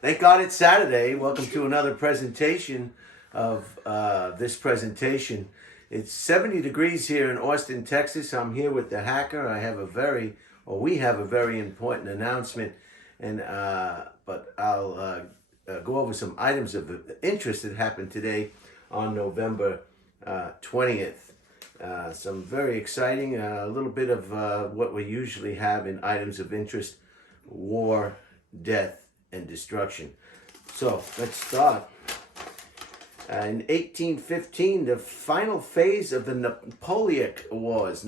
Thank God it's Saturday. Welcome to another presentation of this presentation. It's 70 degrees here in Austin, Texas. I'm here with the hacker. We have a very important announcement, but I'll go over some items of interest that happened today on November 20th. Some very exciting, a little bit of what we usually have in items of interest: war, death, and destruction. So let's start. In 1815, the final phase of the Napoleonic Wars,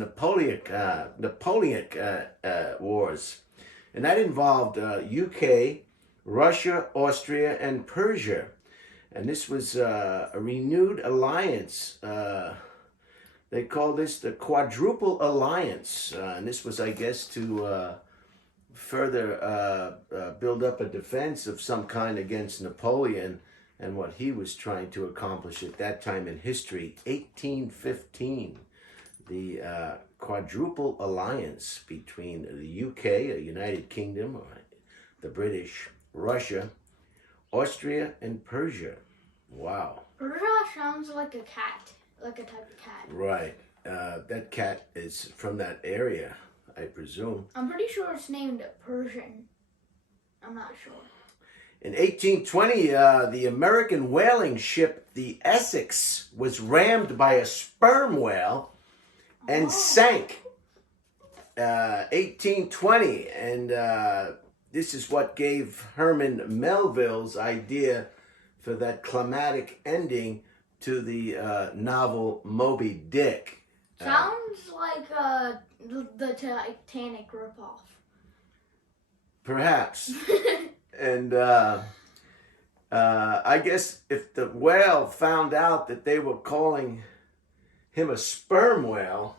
Wars, and that involved UK, Russia, Austria, and Persia. And this was a renewed alliance. They call this the Quadruple Alliance, and this was, I guess, to further build up a defense of some kind against Napoleon and what he was trying to accomplish at that time in history. 1815, the Quadruple Alliance between the UK, a United Kingdom, or the British, Russia, Austria, and Persia. Wow. Persia sounds like a cat, like a type of cat. Right. That cat is from that area, I presume. I'm pretty sure it's named Persian. I'm not sure. In 1820, the American whaling ship, the Essex, was rammed by a sperm whale and sank. 1820, and this is what gave Herman Melville's idea for that climatic ending to the novel Moby Dick. Sounds like the Titanic ripoff. Perhaps. And I guess if the whale found out that they were calling him a sperm whale,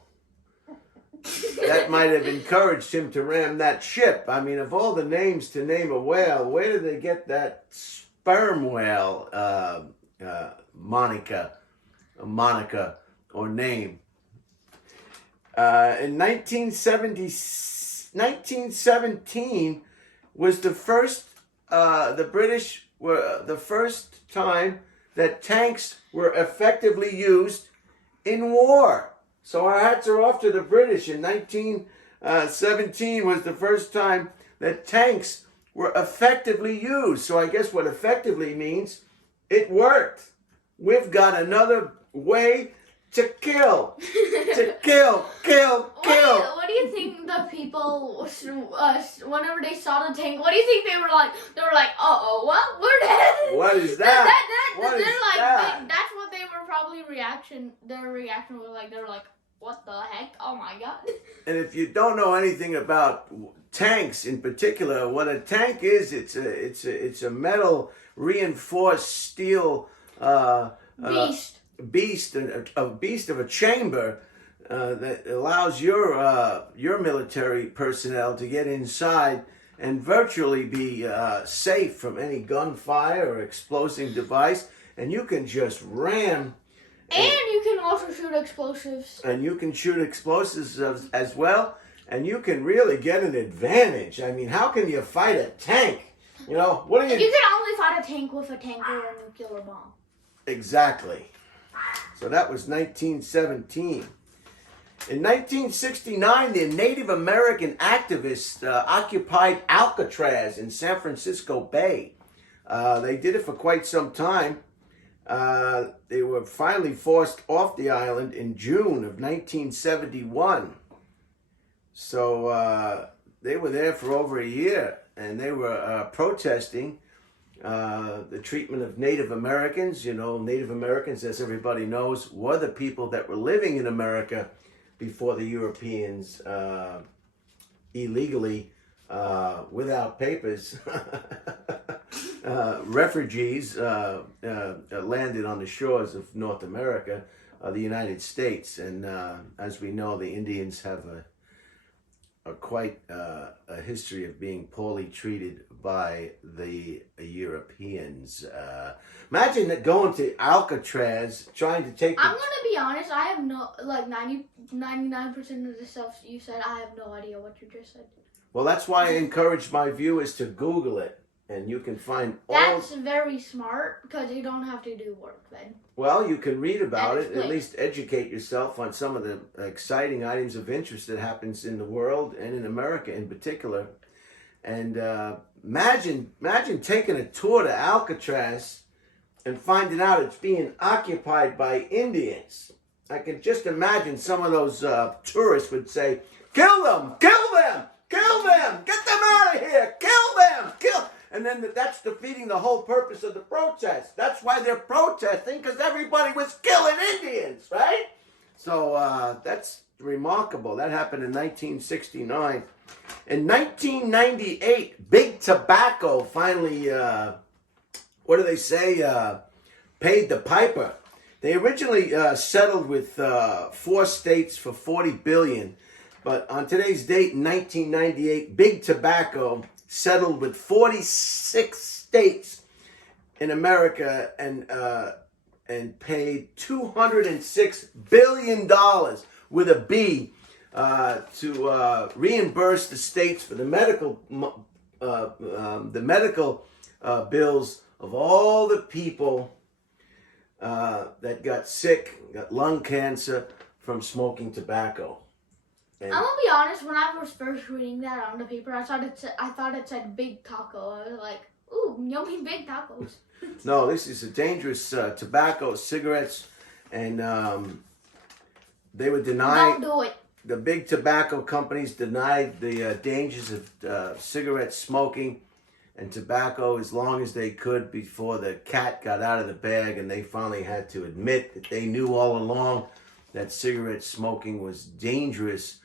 that might have encouraged him to ram that ship. I mean, of all the names to name a whale, where did they get that sperm whale Monica or name? In 1917 was the first. The British were the first time that tanks were effectively used in war. So our hats are off to the British. In 1917 was the first time that tanks were effectively used. So I guess what effectively means, it worked. We've got another way to kill. To kill. What do you think the people, whenever they saw the tank, what do you think they were like? They were like, what? We're dead. What is that? That's what they were probably their reaction was like. They were like, what the heck? Oh my God. And if you don't know anything about tanks in particular, what a tank is, it's a metal reinforced steel beast of a chamber that allows your military personnel to get inside and virtually be safe from any gunfire or explosive device, and you can just ram. And you can also shoot explosives. And you can shoot explosives as well, and you can really get an advantage. I mean, how can you fight a tank? You know, what do you... You can only fight a tank with a tank or a nuclear bomb. Exactly. So that was 1917. In 1969, the Native American activists occupied Alcatraz in San Francisco Bay. They did it for quite some time. They were finally forced off the island in June of 1971. So they were there for over a year, and they were protesting the treatment of Native Americans. You know, Native Americans, as everybody knows, were the people that were living in America before the Europeans illegally, without papers, refugees landed on the shores of North America, the United States. And as we know, the Indians have quite a history of being poorly treated by the Europeans. Imagine that going to Alcatraz, trying to take... I'm going to be honest, I have no, 99% of the stuff you said, I have no idea what you just said. Well, that's why I encourage my viewers to Google it And you can find all... That's very smart because you don't have to do work then. Well, you can read about That's it, quick. at least educate yourself on some of the exciting items of interest that happens in the world and in America in particular. And imagine taking a tour to Alcatraz and finding out it's being occupied by Indians. I can just imagine some of those tourists would say, "Kill them! Kill them! Kill them! Get them out of here! Kill them! Kill!" And then that's defeating the whole purpose of the protest. That's why they're protesting, because everybody was killing Indians, right? So that's remarkable. That happened in 1969. In 1998, Big Tobacco finally, what do they say, paid the piper. They originally settled with 4 states for $40 billion. But on today's date, in 1998, Big Tobacco settled with 46 states in America and paid $206 billion with a B to reimburse the states for the medical bills of all the people that got sick, got lung cancer from smoking tobacco. And I'm gonna be honest. When I was first reading that on the paper, I thought it said Big Taco. I was like, "Ooh, yummy Big Tacos." no, this is a dangerous tobacco, cigarettes, and they were denied. Don't do it. The big tobacco companies denied the dangers of cigarette smoking and tobacco as long as they could before the cat got out of the bag, and they finally had to admit that they knew all along that cigarette smoking was dangerous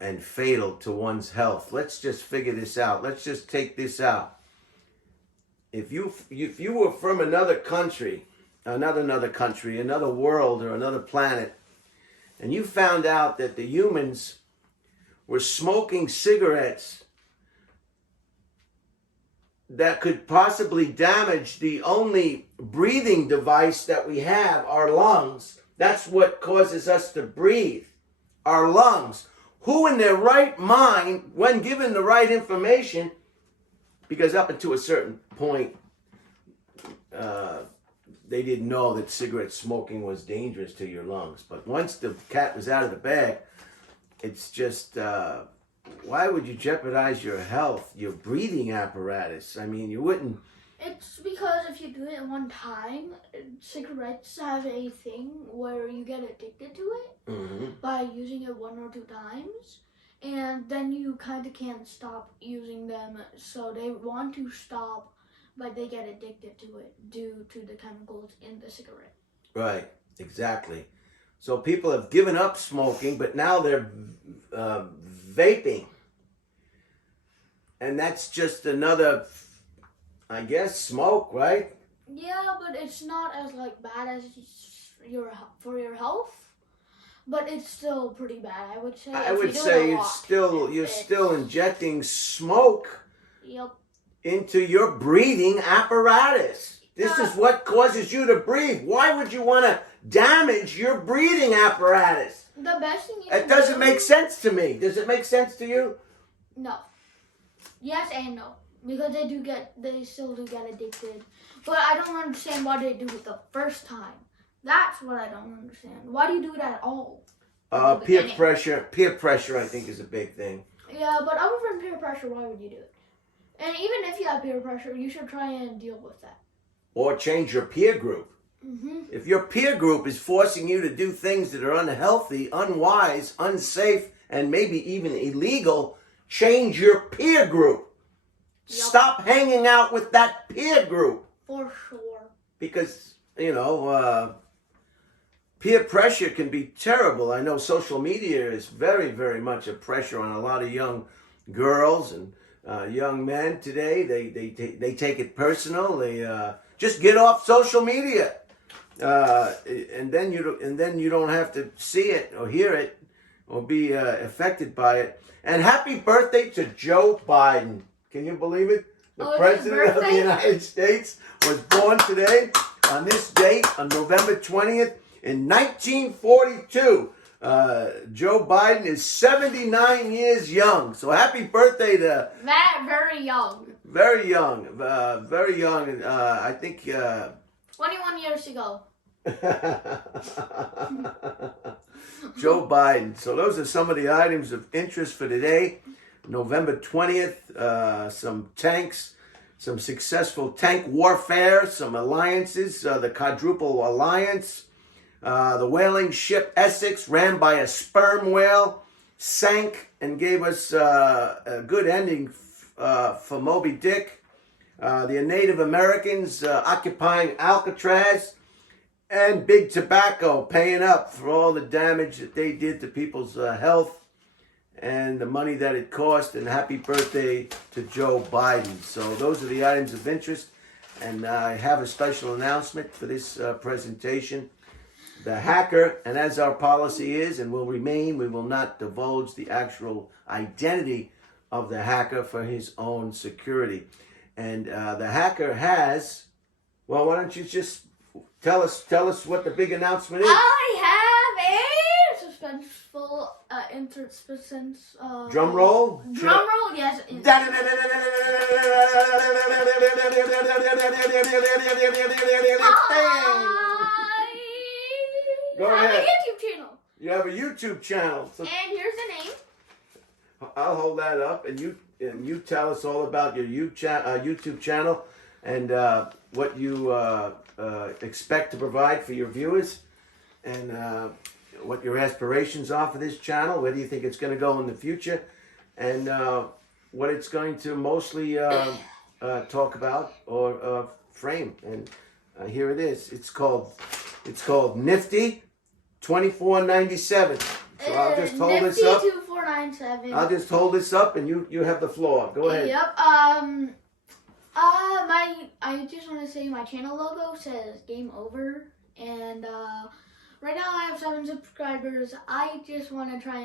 and fatal to one's health. Let's just figure this out. Let's just take this out. If you were from another country, another world, or another planet, and you found out that the humans were smoking cigarettes that could possibly damage the only breathing device that we have, our lungs. That's what causes us to breathe, our lungs. Who in their right mind, when given the right information, because up until a certain point, they didn't know that cigarette smoking was dangerous to your lungs. But once the cat was out of the bag, it's just, why would you jeopardize your health, your breathing apparatus? I mean, you wouldn't. It's because if you do it one time, cigarettes have a thing where you get addicted to it by using it 1 or 2 times, and then you kind of can't stop using them. So they want to stop, but they get addicted to it due to the chemicals in the cigarette. Right, exactly. So people have given up smoking, but now they're vaping. And that's just another, I guess, smoke, right? Yeah, but it's not as bad as for your health. But it's still pretty bad, I would say. I would say you're still injecting smoke into your breathing apparatus. This is what causes you to breathe. Why would you want to damage your breathing apparatus? The best thing It doesn't make sense to me. Does it make sense to you? No. Yes and no. Because they still do get addicted. But I don't understand why they do it the first time. That's what I don't understand. Why do you do it at all? Peer pressure. Peer pressure, I think, is a big thing. Yeah, but other than peer pressure, why would you do it? And even if you have peer pressure, you should try and deal with that. Or change your peer group. If your peer group is forcing you to do things that are unhealthy, unwise, unsafe, and maybe even illegal, change your peer group. Stop hanging out with that peer group. For sure. Because, peer pressure can be terrible. I know social media is very, very much a pressure on a lot of young girls and young men today. They take it personal. They just get off social media, and then you don't have to see it or hear it or be affected by it. And happy birthday to Joe Biden. Can you believe it? The President of the United States was born today on this date, on November 20th, in 1942. Joe Biden is 79 years young. So happy birthday to... Very young. Very young. Very young. I think. 21 years ago. Joe Biden. So those are some of the items of interest for today. November 20th. Some tanks. Some successful tank warfare. Some alliances. The Quadruple Alliance. The whaling ship Essex, ran by a sperm whale, sank and gave us a good ending for Moby Dick. The Native Americans occupying Alcatraz, and Big Tobacco paying up for all the damage that they did to people's health and the money that it cost. And happy birthday to Joe Biden. So those are the items of interest. And I have a special announcement for this presentation. The hacker, and as our policy is and will remain, we will not divulge the actual identity of the hacker for his own security. And the hacker has, well, why don't you just tell us what the big announcement is? I have a suspenseful interspecence. Drum roll? Drum roll, yes. Go I have ahead. a YouTube channel. You have a YouTube channel. So And here's the name. I'll hold that up, and you tell us all about your YouTube channel and what you expect to provide for your viewers, and what your aspirations are for this channel. Where do you think it's going to go in the future, and what it's going to mostly talk about or frame. And here it is. It's called Nifty 2497. So I'll just hold Nifty this up. 2497. I'll just hold this up, and you have the floor. Go ahead. Yep. I just want to say my channel logo says Game Over, and right now I have 7 subscribers. I just want to try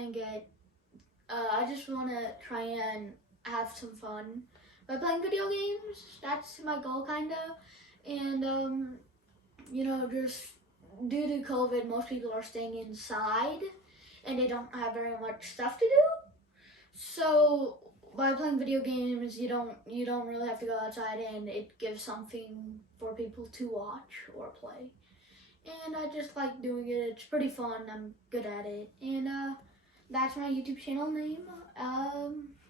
and have some fun by playing video games. That's my goal, kind of. And just due to COVID, most people are staying inside, and they don't have very much stuff to do. So by playing video games, you don't really have to go outside, and it gives something for people to watch or play. And I just like doing it. It's pretty fun. I'm good at it. And that's my YouTube channel name.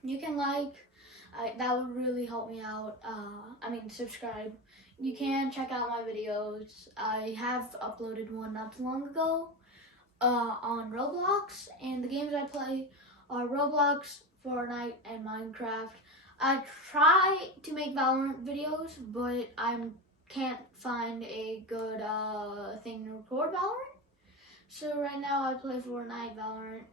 You can that would really help me out. Subscribe. You can check out my videos. I have uploaded one not too long ago on Roblox, and the games I play are Roblox, Fortnite, and Minecraft. I try to make Valorant videos, but I can't find a good thing to record Valorant. So right now I play Fortnite, Valorant.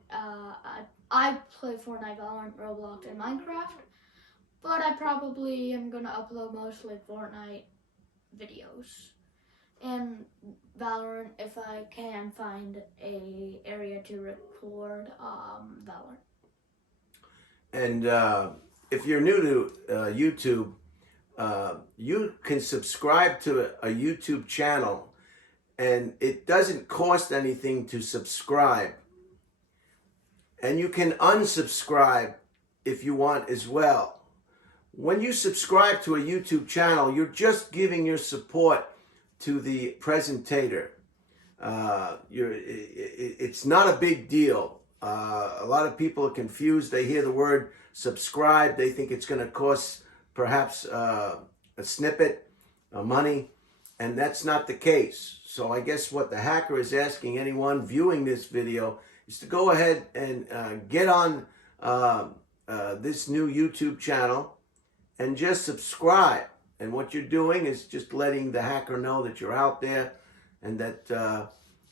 I play Fortnite, Valorant, Roblox, and Minecraft. But I probably am gonna upload mostly Fortnite videos and Valorant if I can find a area to record Valorant. And if you're new to YouTube, you can subscribe to a YouTube channel, and it doesn't cost anything to subscribe. And you can unsubscribe if you want as well. When you subscribe to a YouTube channel, you're just giving your support to the presentator. It's not a big deal. A lot of people are confused. They hear the word subscribe. They think it's going to cost perhaps a snippet of money, and that's not the case. So I guess what the hacker is asking anyone viewing this video is to go ahead and get on this new YouTube channel and just subscribe. And what you're doing is just letting the hacker know that you're out there, and that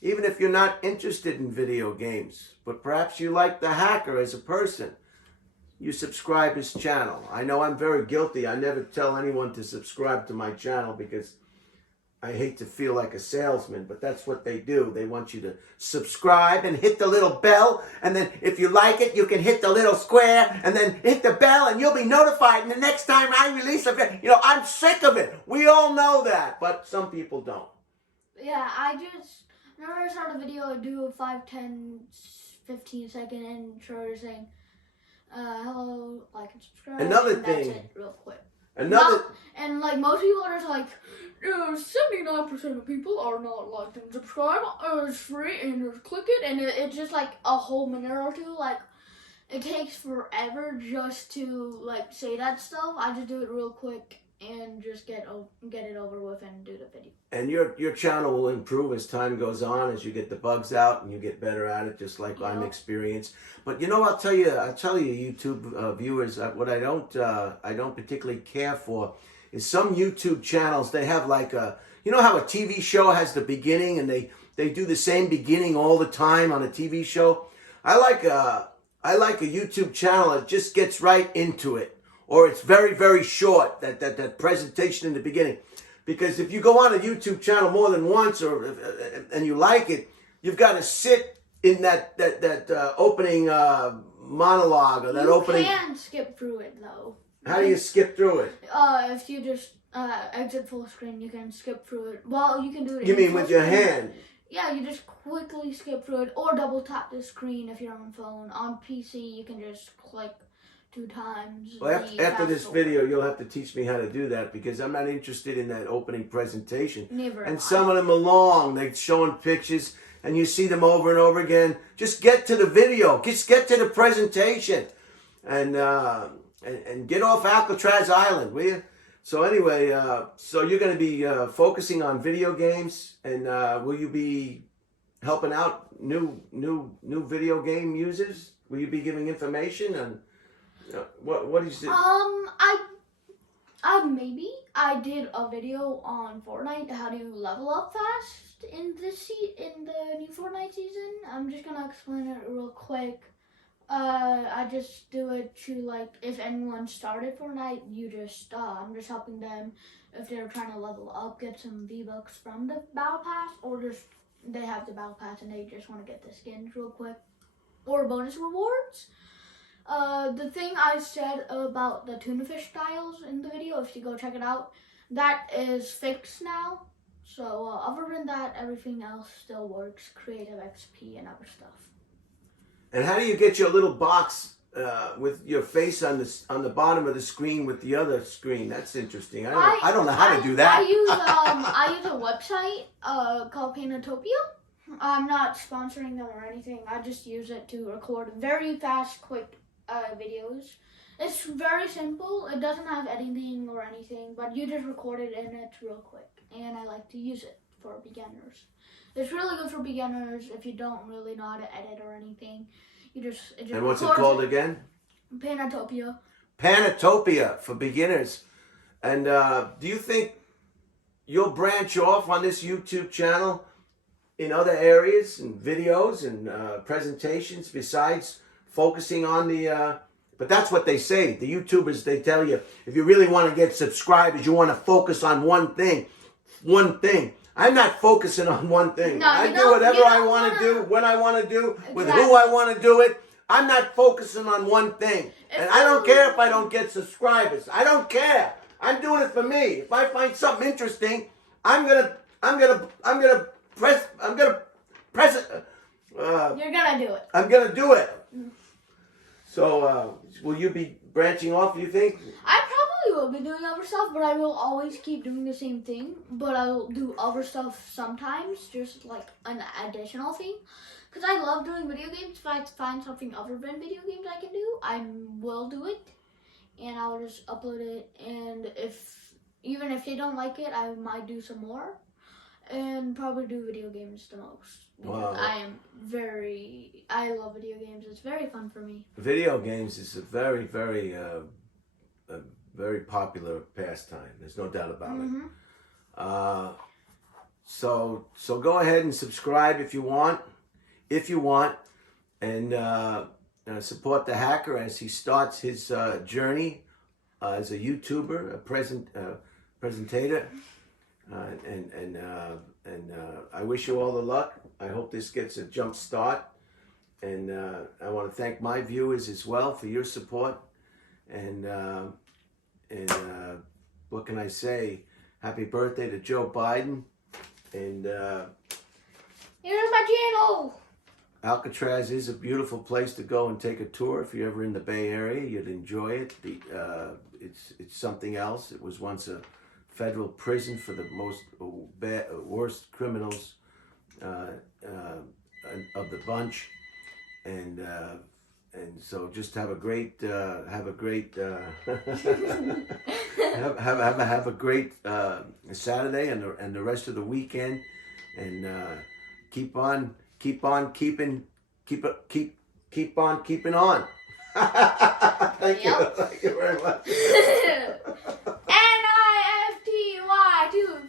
even if you're not interested in video games, but perhaps you like the hacker as a person, you subscribe his channel. I know I'm very guilty. I never tell anyone to subscribe to my channel because I hate to feel like a salesman, but that's what they do. They want you to subscribe and hit the little bell, and then if you like it, you can hit the little square and then hit the bell, and you'll be notified. And the next time I release a video, I'm sick of it. We all know that, but some people don't. Yeah, whenever I start a video, I do a 5, 10, 15 second intro saying, hello, like and subscribe. Another and thing. That's it, real quick. Another. And like most people are just like, 79% of people are not liked and subscribe. It's free and just click it, and it's just like a whole minute or two. Like it takes forever just to like say that stuff. I just do it real quick and just get it over with and do the video. And your channel will improve as time goes on, as you get the bugs out and you get better at it, just like I'm experienced. But you know, I'll tell you, YouTube viewers, what I don't particularly care for is some YouTube channels. They have like you know how a TV show has the beginning and they do the same beginning all the time on a TV show. I like a YouTube channel that just gets right into it, or it's very, very short, that presentation in the beginning. Because if you go on a YouTube channel more than once, and you like it, you've got to sit in that opening monologue, or that opening. You can skip through it though. How do you skip through it? If you just exit full screen, you can skip through it. Well, you can do it. You mean with your hand? Yeah, you just quickly skip through it, or double tap the screen if you're on phone. On PC, you can just click 2 times. Well, after this video, you'll have to teach me how to do that, because I'm not interested in that opening presentation. Never. And some of them are long. They're showing pictures, and you see them over and over again. Just get to the video. Just get to the presentation, and get off Alcatraz Island, will you? So anyway, so you're going to be focusing on video games, and will you be helping out new video game users? Will you be giving information on what is it? Maybe I did a video on Fortnite, how to level up fast in the new Fortnite season. I'm just gonna explain it real quick. I just do it to, like, if anyone started Fortnite, I'm just helping them if they're trying to level up, get some V-Bucks from the Battle Pass, or just they have the Battle Pass and they just want to get the skins real quick, or bonus rewards. The thing I said about the tuna fish styles in the video, if you go check it out, that is fixed now. So other than that, everything else still works, creative XP and other stuff. And how do you get your little box with your face on the bottom of the screen with the other screen? That's interesting. I don't know how to do that. I use a website called Panatopia. I'm not sponsoring them or anything. I just use it to record very fast, quick videos. It's very simple. It doesn't have editing or anything, but you just record it and it's real quick. And I like to use it for beginners. It's really good for beginners if you don't really know how to edit or anything. And what's it called again? Panatopia. Panatopia for beginners. And do you think you'll branch off on this YouTube channel in other areas and videos and presentations besides focusing on the... But that's what they say. The YouTubers, they tell you, if you really want to get subscribers, you want to focus on one thing. One thing. I'm not focusing on one thing. No, I do whatever I want to do, when I want to do, with who I want to do it. I'm not focusing on one thing. And I don't care if I don't get subscribers. I don't care. I'm doing it for me. If I find something interesting, I'm gonna press it. You're gonna do it. I'm gonna do it. So, will you be branching off, you think? I probably will be doing other stuff, but I will always keep doing the same thing. But I will do other stuff sometimes, just like an additional thing. Because I love doing video games. If I find something other than video games I can do, I will do it. And I'll just upload it. And even if they don't like it, I might do some more. And probably do video games the most. Because wow. I love video games. It's very fun for me. Video games is a very, very, very popular pastime. There's no doubt about it. So go ahead and subscribe if you want. And support the hacker as he starts his journey as a YouTuber, a presentator. And I wish you all the luck. I hope this gets a jump start. And I want to thank my viewers as well for your support. And what can I say? Happy birthday to Joe Biden. And here's my channel. Alcatraz is a beautiful place to go and take a tour. If you're ever in the Bay Area, you'd enjoy it. It's something else. It was once a federal prison for the worst criminals of the bunch, and so just have a great have a great Saturday and the rest of the weekend, and keep on keeping on. Thank you. Thank you very much.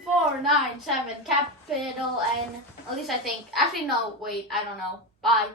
NIFTY2497 capital N. At least I think. Actually, no. Wait. I don't know. Bye.